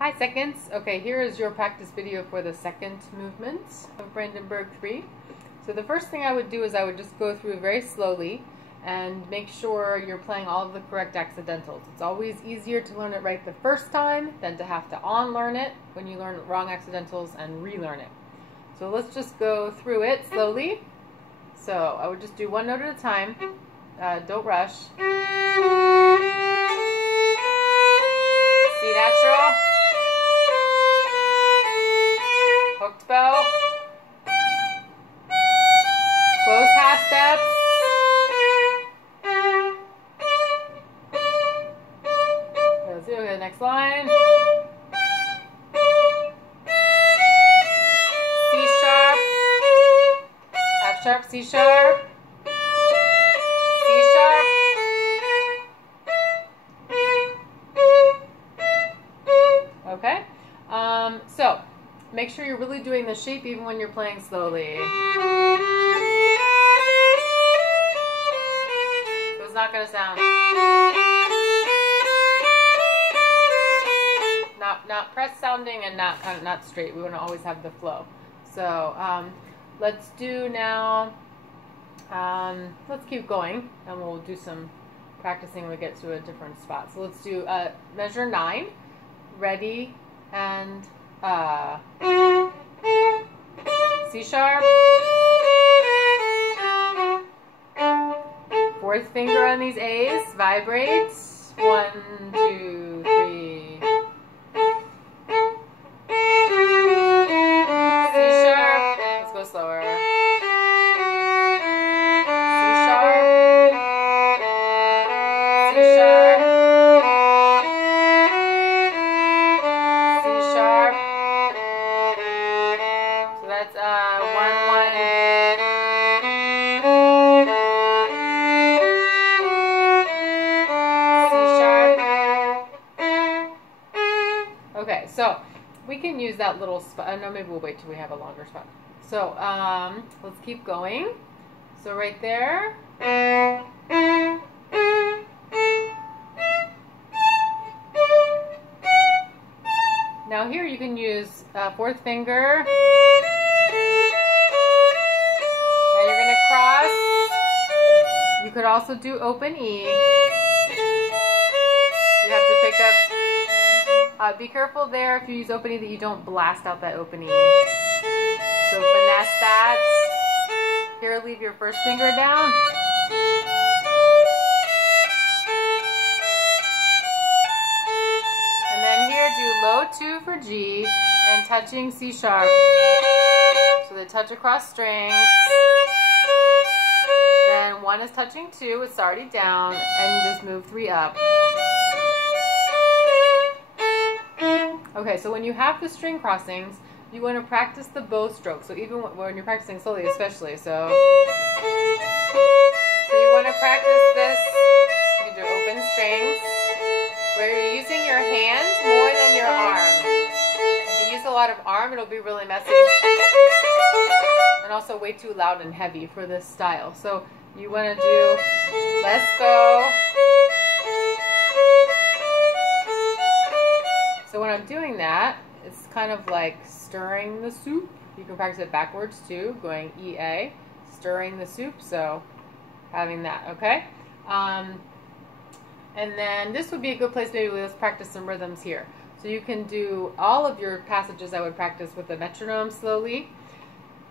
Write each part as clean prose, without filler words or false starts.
Hi seconds. Okay, here is your practice video for the second movement of Brandenburg 3. So the first thing I would do is I would just go through very slowly and make sure you're playing all of the correct accidentals. It's always easier to learn it right the first time than to have to unlearn it when you learn wrong accidentals and relearn it. So let's just go through it slowly. So I would just do one note at a time. Don't rush. C natural. Hooked bow. Close half steps. Let's do the next line. C sharp. F sharp, C sharp. C sharp. Okay. So make sure you're really doing the shape even when you're playing slowly. So it's not going to sound not press sounding and not straight. We want to always have the flow. So let's do now. Let's keep going, and we'll do some practicing when we get to a different spot. So let's do measure 9. Ready and C sharp. Fourth finger on these A's, vibrates. 1, 2, 3. C sharp. Let's go slower. C sharp. C sharp. C sharp. So that's 1, 1. Okay, so we can use that little spot. No, maybe we'll wait till we have a longer spot. So let's keep going. So right there. Now here you can use fourth finger. Now you're going to cross. You could also do open E. You have to pick up. Be careful there if you use open E that you don't blast out that open E. So finesse that. Here, leave your first finger down. And then here, do low 2 for G and touching C sharp. So they touch across strings. Then 1 is touching 2, it's already down, and you just move 3 up. Okay, so when you have the string crossings, you want to practice the bow stroke. So even when you're practicing slowly, especially. So you want to practice this. You do open strings, where you're using your hand more than your arm. If you use a lot of arm, it'll be really messy. And also way too loud and heavy for this style. So you want to do less bow. So when I'm doing that, it's kind of like stirring the soup. You can practice it backwards too, going EA, stirring the soup. So having that, okay? And then this would be a good place, maybe let's practice some rhythms here. So you can do all of your passages I would practice with a metronome slowly,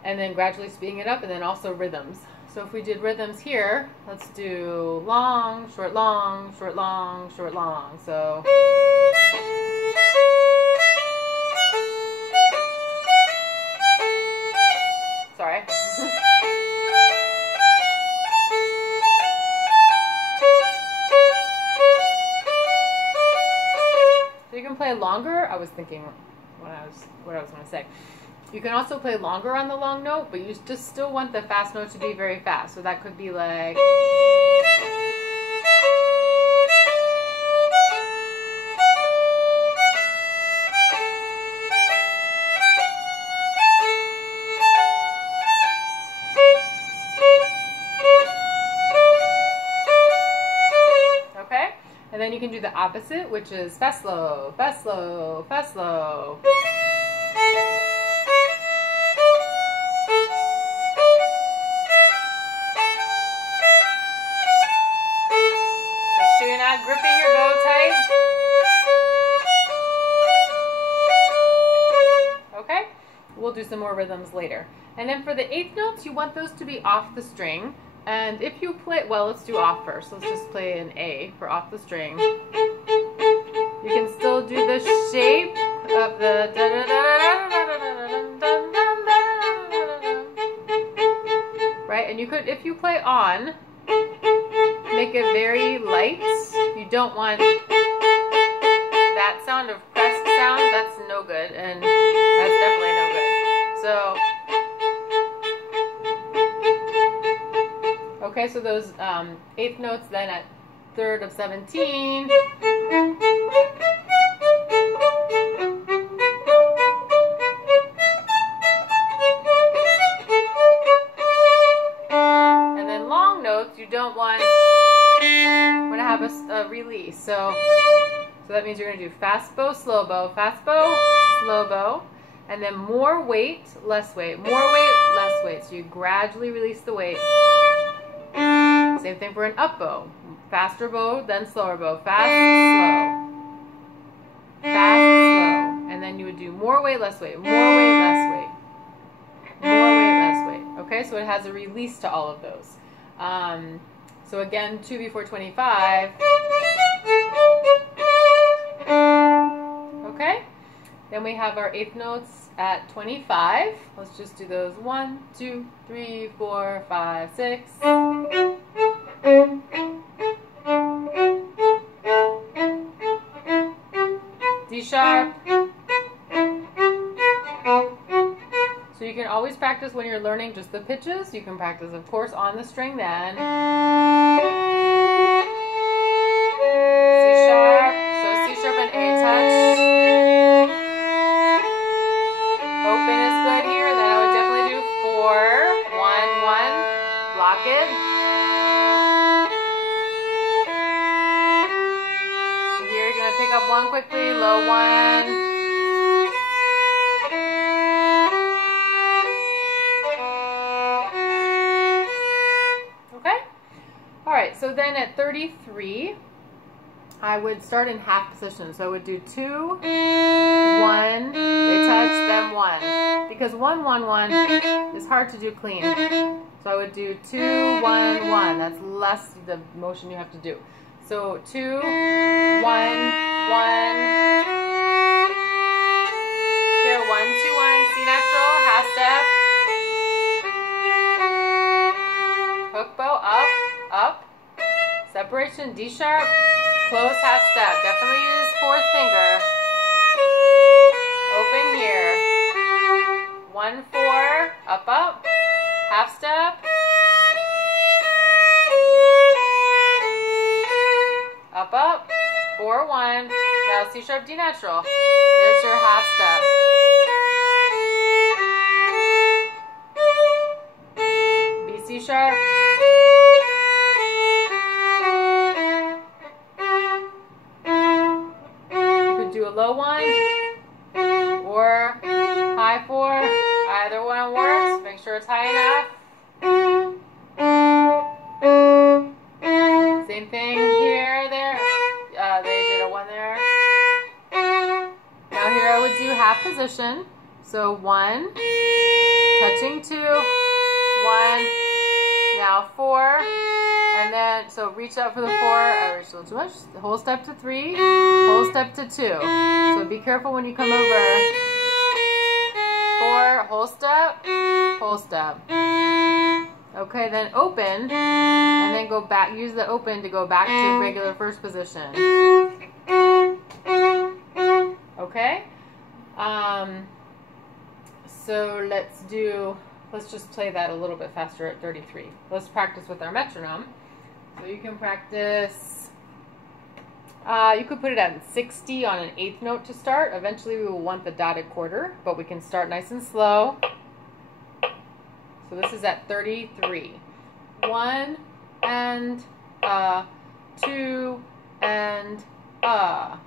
and then gradually speeding it up, and then also rhythms. So if we did rhythms here, let's do long, short, long, short, long, short, long. So sorry. So you can play longer. I was thinking what I was going to say. You can also play longer on the long note, but you just still want the fast note to be very fast. So that could be like. And then you can do the opposite, which is fast, slow, fast, slow, fast, slow. Make sure you're not gripping your bow tight. Okay? We'll do some more rhythms later. And then for the eighth notes, you want those to be off the string. And if you play, well, let's do off first. Let's just play an A for off the string. You can still do the shape of the right? And you could, if you play on, make it very light. You don't want that sound of pressed sound. That's no good, and that's definitely no good. So, okay, so those eighth notes then at third of 17. And then long notes, you don't want to have a release. So that means you're going to do fast bow, slow bow, fast bow, slow bow. And then more weight, less weight, more weight, less weight. So you gradually release the weight. Same thing for an up bow. Faster bow, then slower bow. Fast, slow. Fast, slow. And then you would do more weight, less weight. More weight, less weight. More weight, less weight. Okay, so it has a release to all of those. So again, 2 before 25. Okay? Then we have our eighth notes at 25. Let's just do those. 1, 2, 3, 4, 5, 6. D sharp. So you can always practice when you're learning just the pitches. You can practice, of course, on the string then. C sharp. So C sharp and A touch. Open is good here. Then I would definitely do 4, 1, 1. Block it. Here you're going to pick up 1 quickly, low 1. So then at 33, I would start in half position. So I would do 2, 1, they touch, then 1. Because 1, 1, 1 is hard to do clean. So I would do 2, 1, 1. That's less the motion you have to do. So 2, 1, 1. Here, 1, 2, 1, C natural, half step. Hook bow, up, up. Separation, D sharp, close, half step. Definitely use 4th finger. Open here. 1, 4, up, up, half step. Up, up, 4, 1. Now C sharp, D natural. There's your half step. B, C sharp. Do a low 1 or high 4. Either one works. Make sure it's high enough. Same thing here, there. They did a 1 there. Now here I would do half position. So 1, touching 2, 1, now 4. And then, so reach out for the 4, I reached a little too much. Whole step to 3, whole step to 2. So be careful when you come over. 4, whole step, whole step. Okay, then open, and then go back, use the open to go back to regular first position. Okay? So let's just play that a little bit faster at 33. Let's practice with our metronome. So you can practice, you could put it at 60 on an 8th note to start. Eventually we will want the dotted quarter, but we can start nice and slow. So this is at 33. 1 and 2 and ah.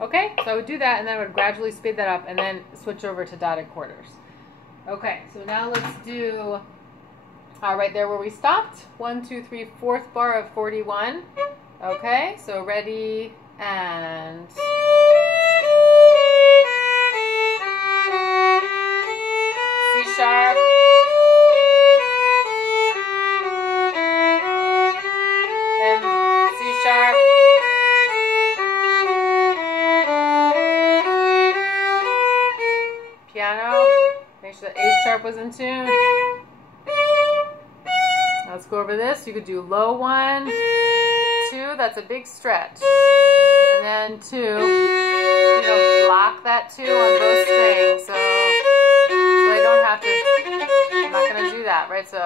Okay, so I would do that and then I would gradually speed that up and then switch over to dotted quarters. Okay, so now let's do right there where we stopped. 1, 2, 3, fourth bar of 41. Okay, so ready and C sharp. Then C sharp. Piano, make sure the A sharp was in tune. Now let's go over this. You could do low 1, 2, that's a big stretch. And then 2, you know, block that 2 on both strings. So I don't have to, I'm not going to do that, right? So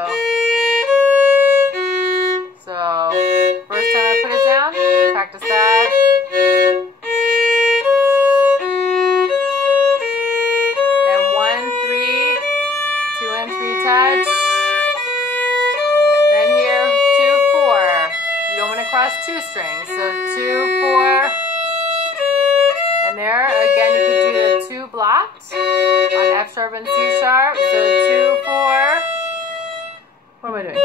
first time I put it down, practice that. Touch. Then here, 2, 4. You don't want to cross 2 strings. So 2, 4. And there, again, you could do the 2 blocked on F sharp and C sharp. So 2, 4. What am I doing?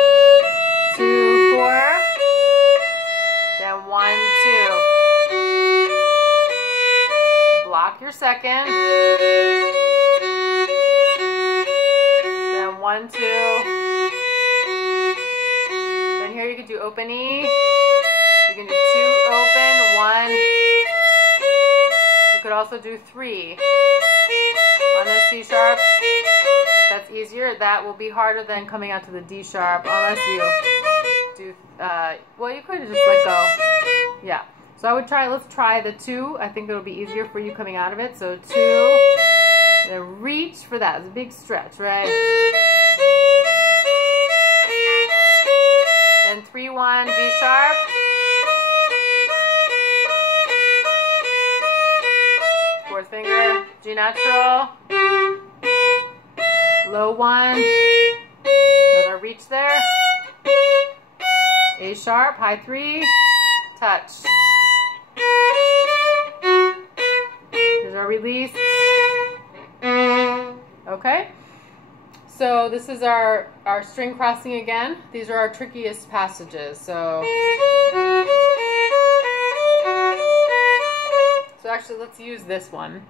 2, 4. Then 1, 2. Block your second. 1, 2. Then here you could do open E. You can do 2 open, 1. You could also do 3 on the C sharp. If that's easier, that will be harder than coming out to the D sharp unless you do, well, you could just let go. Yeah. So I would try, let's try the 2. I think it'll be easier for you coming out of it. So 2, then reach for that. It's a big stretch, right? Then 3, 1, D sharp. Fourth finger, G natural. Low 1. Another reach there. A sharp, high 3. Touch. Here's our release. Okay. So this is our string crossing again. These are our trickiest passages. So actually let's use this one.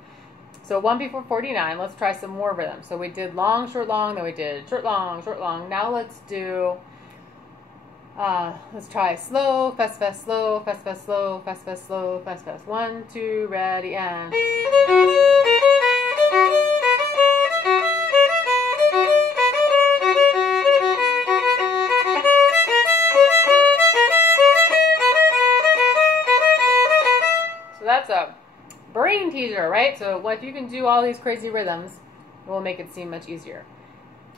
So 1 before 49, let's try some more rhythms. So we did long, short, long, then we did short, long, short, long. Now let's do, let's try slow, fast, fast, slow, fast, fast, slow, fast, fast, slow, fast, fast. 1, 2, ready, and... That's a brain teaser, right? So if you can do all these crazy rhythms, it will make it seem much easier.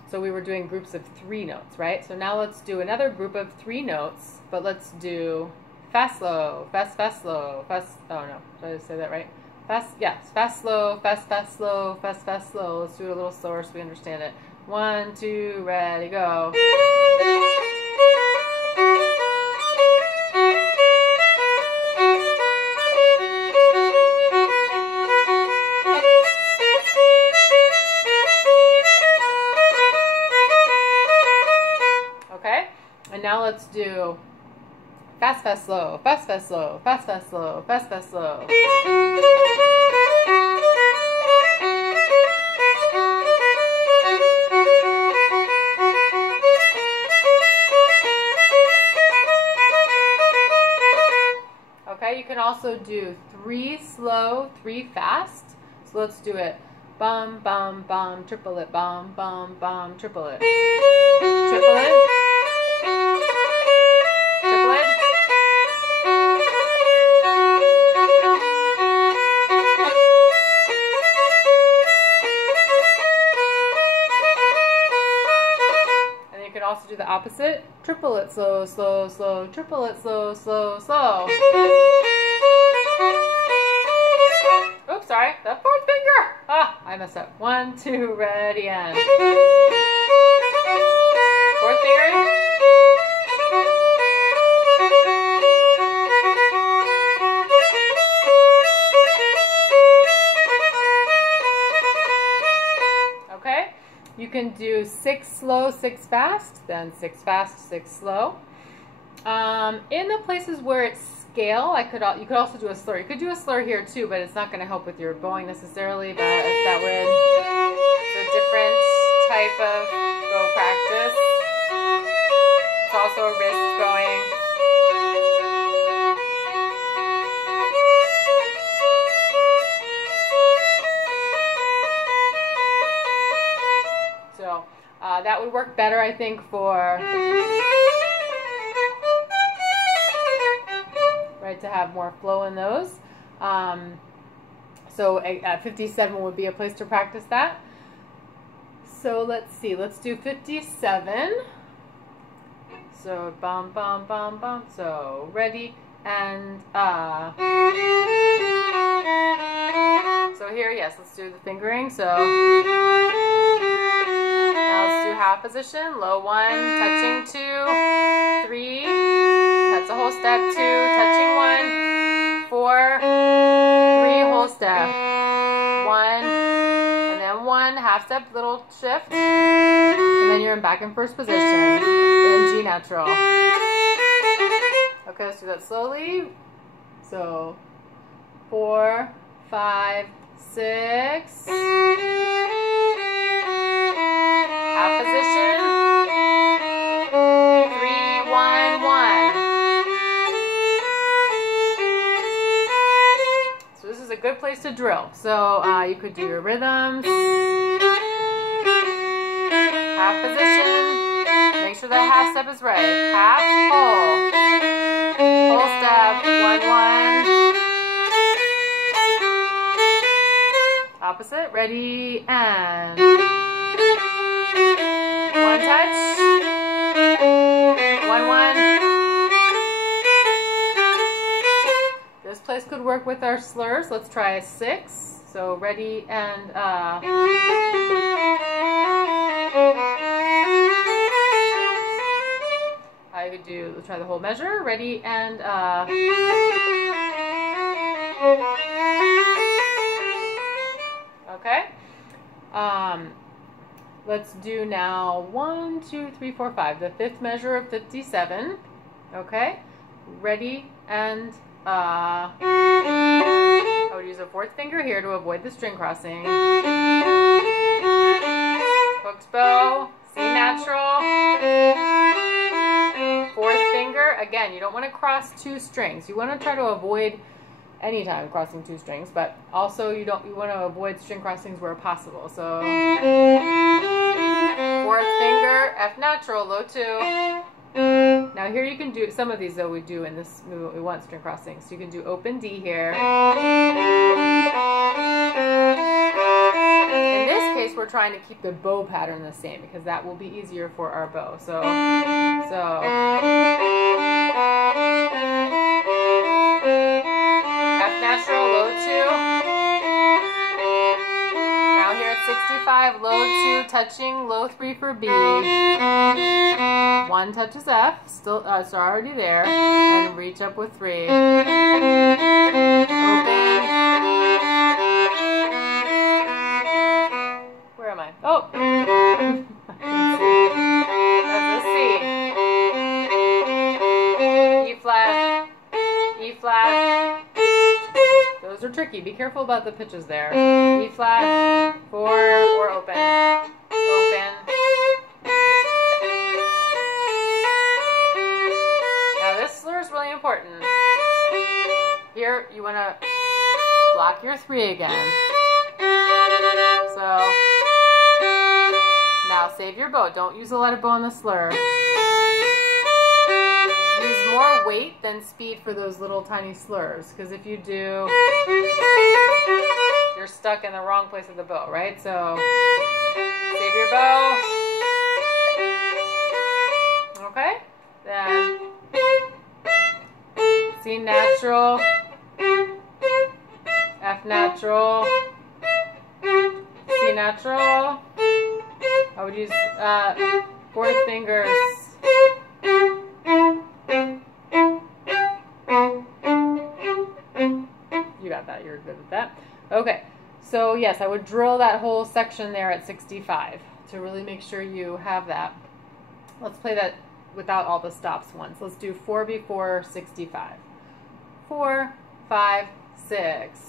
So we were doing groups of 3 notes, right? So now let's do another group of 3 notes, but let's do fast, slow, fast, fast, slow, fast, oh no, did I say that right? Fast, yes, fast, slow, fast, fast, slow, fast, fast, slow. Let's do it a little slower so we understand it. 1, 2, ready, go. Now let's do fast, fast, slow, fast, fast, slow, fast, fast, slow, fast, fast, slow. also do 3 slow, 3 fast. So let's do it. Bum, bum, bum, triplet, bum, bum, bum, triplet. Triplet. Triplet. And you can also do the opposite. Triplet, slow, slow, slow, triplet, slow, slow, slow. Oops, sorry, the 4th finger. Ah, I messed up. 1, 2, ready, and 4th finger. Okay, you can do 6 slow, 6 fast, then 6 fast, 6 slow. In the places where it's scale, you could also do a slur. You could do a slur here too, but it's not going to help with your bowing necessarily. But that would, it's a different type of bow practice. It's also a wrist bowing. So that would work better, I think, for to have more flow in those. So 57 would be a place to practice that. So let's see, let's do 57. So bum, bum, bum, bum. So ready, and so here, yes, let's do the fingering. So now let's do half position, low 1, touching 2, 3, that's a whole step, 2, touching 1, 4, 3, whole step, 1, and then 1, half step, little shift, and then you're back in first position, in G natural. Okay, let's do that slowly. So 4, 5, 6, half position, 3, 1, 1. So this is a good place to drill. So you could do your rhythms, half position, make sure that half step is right, half, whole step, 1, 1, opposite, ready, and 1 touch, 1, 1. This place could work with our slurs. Let's try a 6. So ready, and I could do, let's try the whole measure. Ready, and okay. Let's do now 1, 2, 3, 4, 5. The 5th measure of 57. Okay. Ready, and I would use a 4th finger here to avoid the string crossing. Hooked bow, C natural. 4th finger. Again, you don't want to cross 2 strings. You want to try to avoid anytime crossing 2 strings, but also you want to avoid string crossings where possible. So 4th finger, F natural, low 2. Now here you can do, some of these though we do in this movement, we want string crossing. So you can do open D here. In this case, we're trying to keep the bow pattern the same because that will be easier for our bow. So F natural, low 2. Now here at 65, low 2, touching, low 3 for B. 1 touches F, still it's already there, and reach up with 3. Open. Where am I? Oh! I can see. That's a C. E flat. E flat. Those are tricky. Be careful about the pitches there. E flat, 4, or open. Open. Now this slur is really important. Here here you want to block your 3 again. So now save your bow. Don't use a lot of bow on the slur. Use more weight than speed for those little tiny slurs, because if you do, you're stuck in the wrong place of the bow, right? So save your bow. Okay? Then C natural, F natural, C natural. I would use 4th fingers. You got that. You're good with that. Okay. So yes, I would drill that whole section there at 65 to really make sure you have that. Let's play that without all the stops once. Let's do 4 before 65. 4, 5, 6.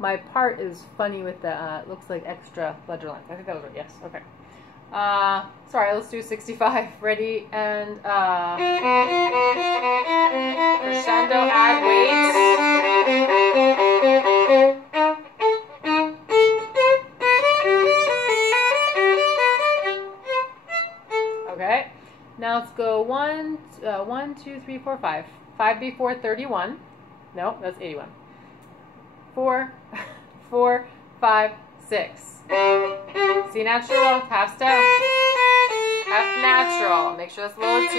My part is funny with the, it looks like extra ledger lines. I think that was right. Yes. Okay. Sorry, let's do 65. Ready? And, crescendo, add weight. Okay. Now let's go 1, 2, 3, 4, 5. 5 before 31. No, that's 81. 4, 4, 5, 6. C natural, half step. F natural. Make sure that's low 2.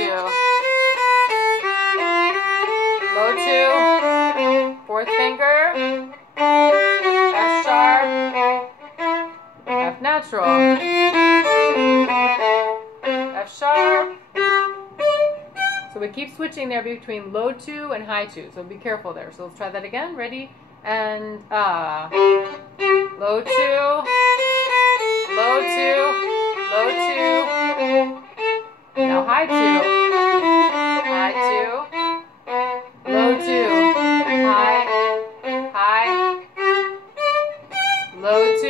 Low 2. 4th finger. F sharp. F natural. F sharp. So we keep switching there between low 2 and high 2. So be careful there. So let's try that again. Ready? And low 2, low 2, low 2. Now high 2, high 2, low 2, high, high, low 2.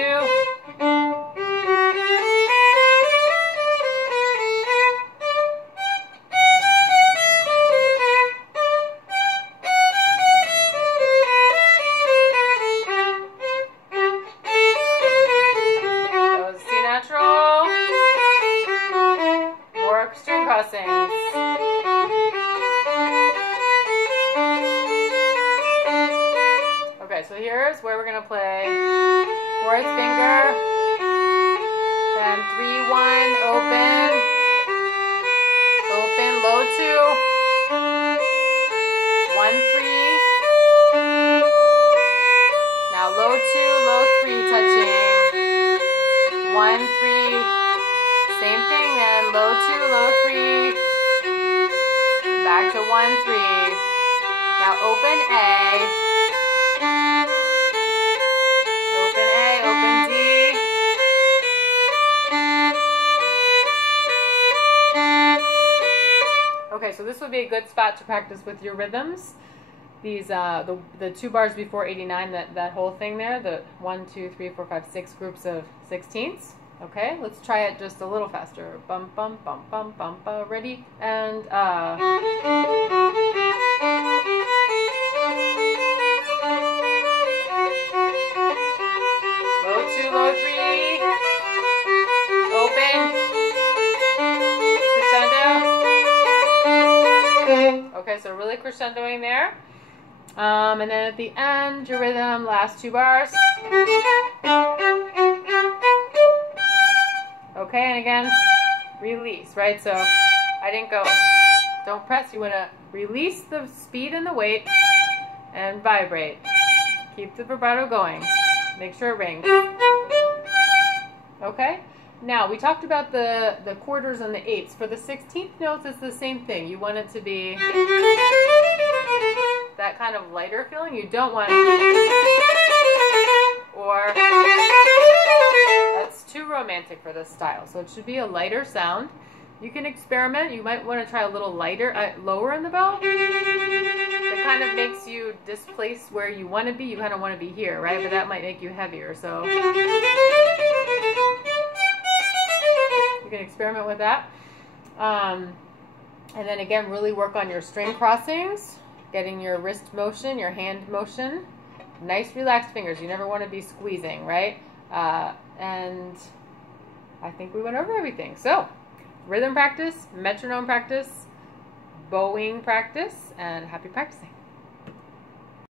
Okay, so here's where we're going to play 4th finger, then 3, 1, open, open, low 2, 1, 3, now low 2, low 3 touching, 1, 3, same thing then, low 2, low 3, back to 1, 3, now open A, open D, okay, so this would be a good spot to practice with your rhythms. These, the 2 bars before 89, that whole thing there, the 1, 2, 3, 4, 5, 6 groups of 16ths. Okay, let's try it just a little faster. Bum, bum, bum, bum, bum, bum. Ready? And, low 2, low 3. Open. Crescendo. Okay, so really crescendoing there. And then at the end, your rhythm, last 2 bars. Okay, and again, release, right? So I didn't go, don't press. You want to release the speed and the weight and vibrate. Keep the vibrato going. Make sure it rings. Okay? Now, we talked about the quarters and the eighths. For the 16th notes, it's the same thing. You want it to be that kind of lighter feeling. You don't want or that's too romantic. romantic for this style. So it should be a lighter sound. You can experiment. You might want to try a little lighter, lower in the bow. That kind of makes you displace where you want to be. You kind of want to be here, right? But that might make you heavier. So you can experiment with that. And then again, really work on your string crossings, getting your wrist motion, your hand motion. Nice relaxed fingers. You never want to be squeezing, right? And I think we went over everything. So, rhythm practice, metronome practice, bowing practice, and happy practicing.